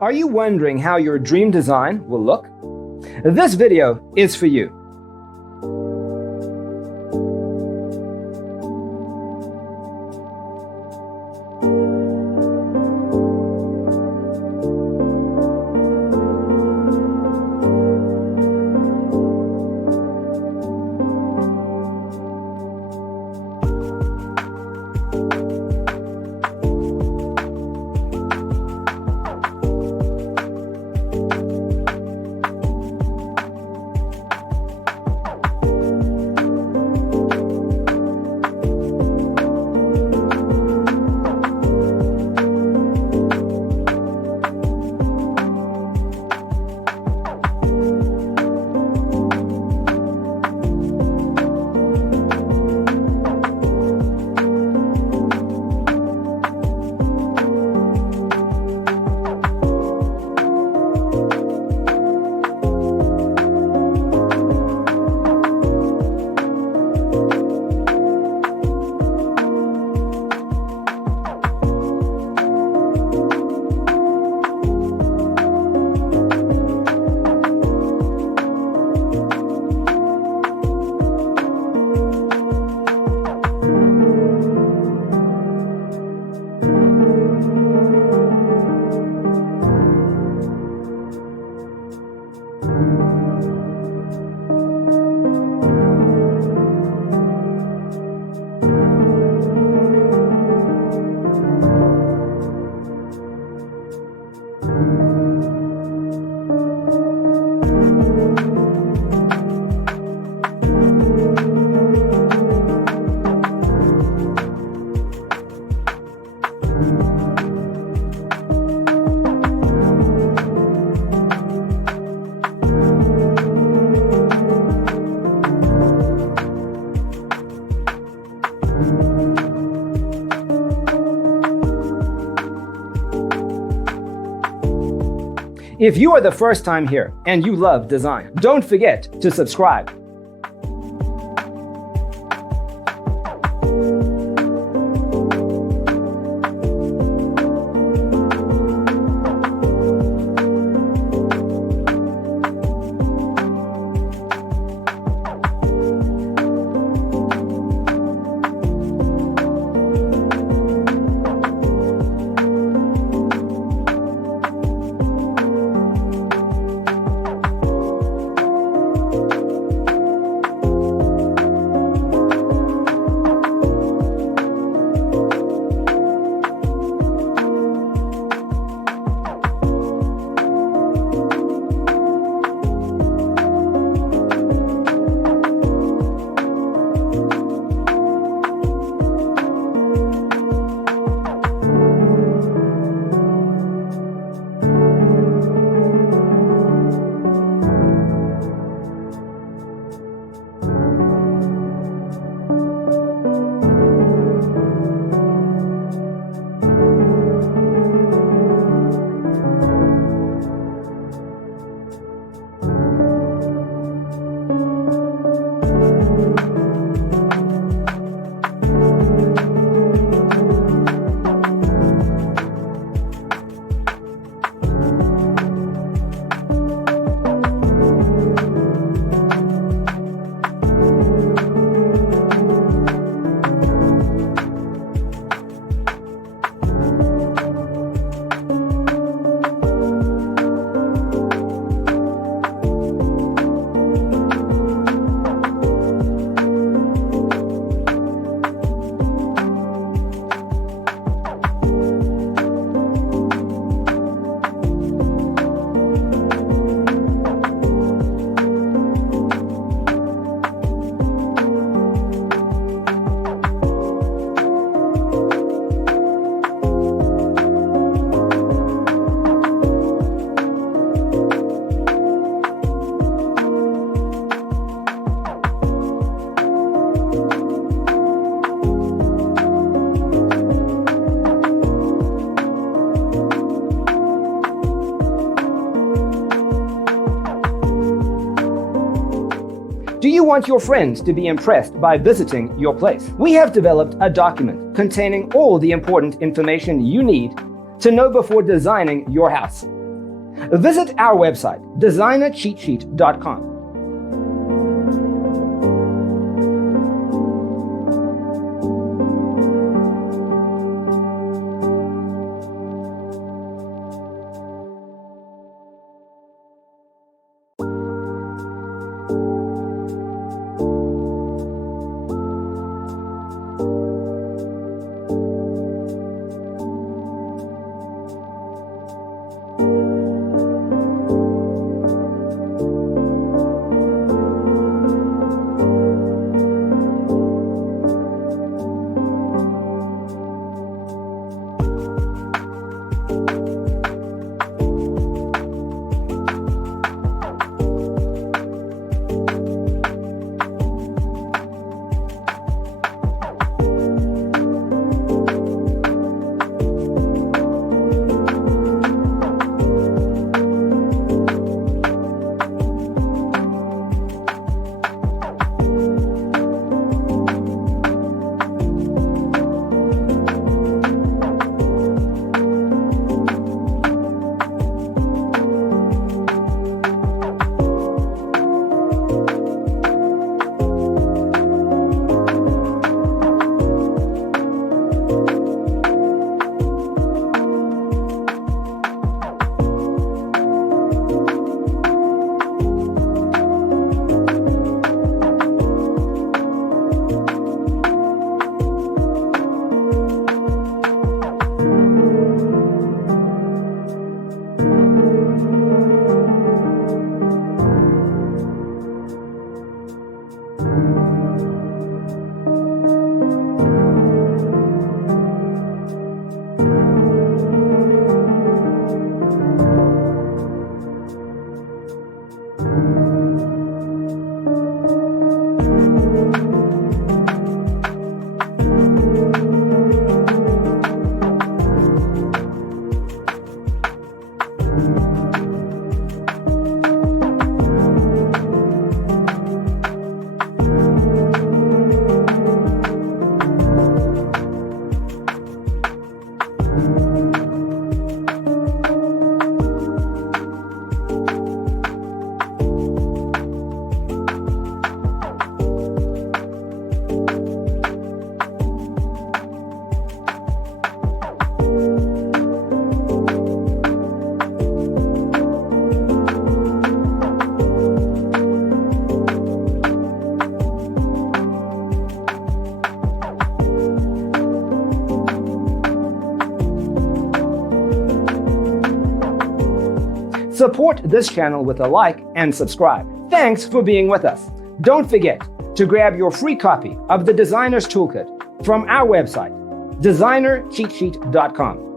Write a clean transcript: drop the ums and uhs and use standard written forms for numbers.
Are you wondering how your dream design will look? This video is for you. If you are the first time here and you love design, don't forget to subscribe. Do you want your friends to be impressed by visiting your place? We have developed a document containing all the important information you need to know before designing your house. Visit our website, designercheatsheet.com. Support this channel with a like and subscribe. Thanks for being with us. Don't forget to grab your free copy of the Designer's Toolkit from our website, designercheatsheet.com.